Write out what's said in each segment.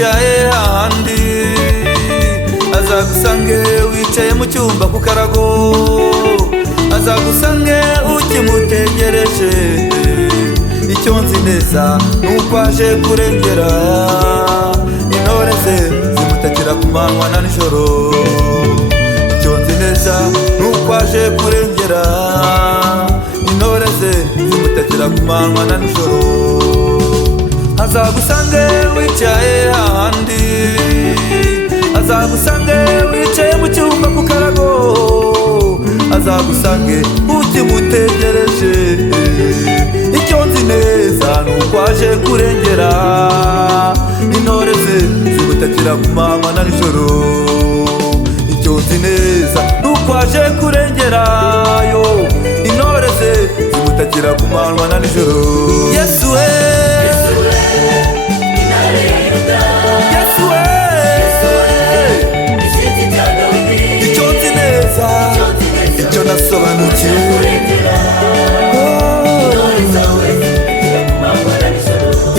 wicaye hahandi, azagusange wicaye mu cyumba ku karago, azagusange ukimutegereje. Icyo nzi neza nuko aje kurengera intore ze zimutakira ku manywa na nijoro. Icyo nzi neza nuko aje kurengera intore ze zimutakira ku manywa na nijoro. Azagusange wicaye hahandi, azagusange wicaye mu cyumba ku karago, azagusange ukimutegereje. Icyo nzi neza nuko aje kurengera intore ze zimutakira ku manywa na nijoro. Icyo nzi neza nuko aje kurengera yo intore ze zimutakira ku manywa na nijoro. Yesu we, Yesu we, icyo nzi neza, icyo nasobanukiwe,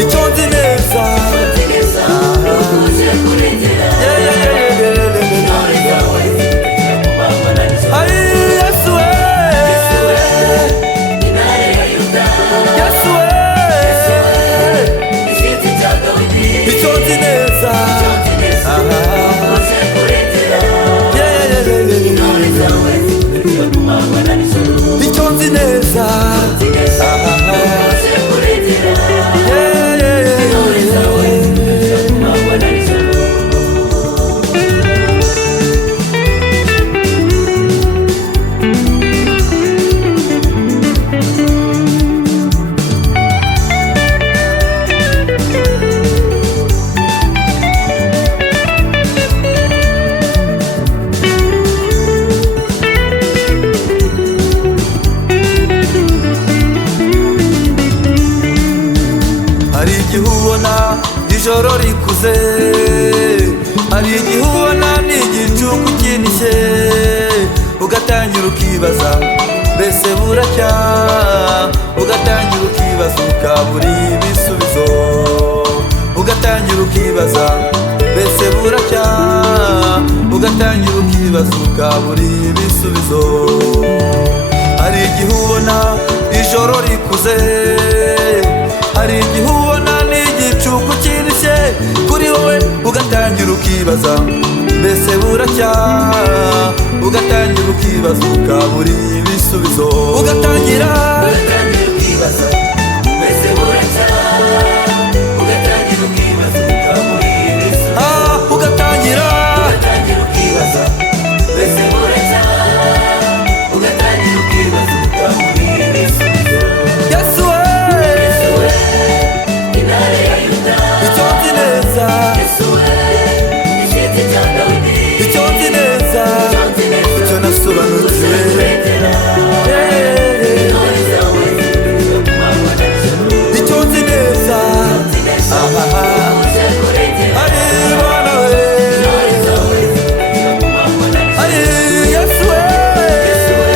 icyo nzi neza. Icyo nzi neza, hari igihe ubona ijoro rikuze, hari igihe ubona n'igicuku kinishye, ugatangira ukibaza mbese buracya, ugatangira ukibaza ukabura ibisubizo, ugatangira ukibaza mbese buracya, ugatangira ukibaza ukabura ibisubizo. Hari igihe ubona ijoro rikuze, hari igihe ubona n'igicuku kinishye kuri wowe, ugatangira ukibaza mbese buracya, ugatangira ukibaza ukabura ibisubizo, ugatangira ukibaza mbese buracya, ugatangira ukibaza ukabura ibisubizo, ugatangira ukibaza mbese buracya, ugatangira ukibaza ukabura ibisubizo. Yesu we, icyo nzi neza, icyo nzi neza, icyo nasobanukiwe, icyo nzi neza. Bana we, Yesu we, Yesu we,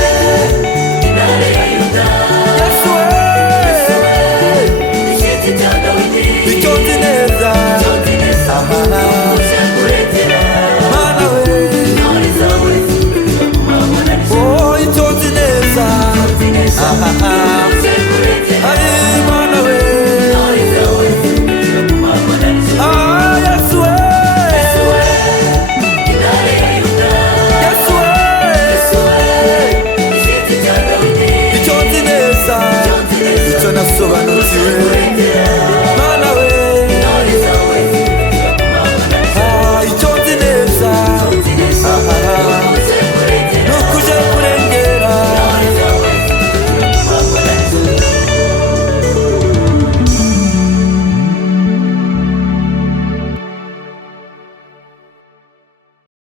icyo nzi neza. Bana we, oh, icyo nzi neza.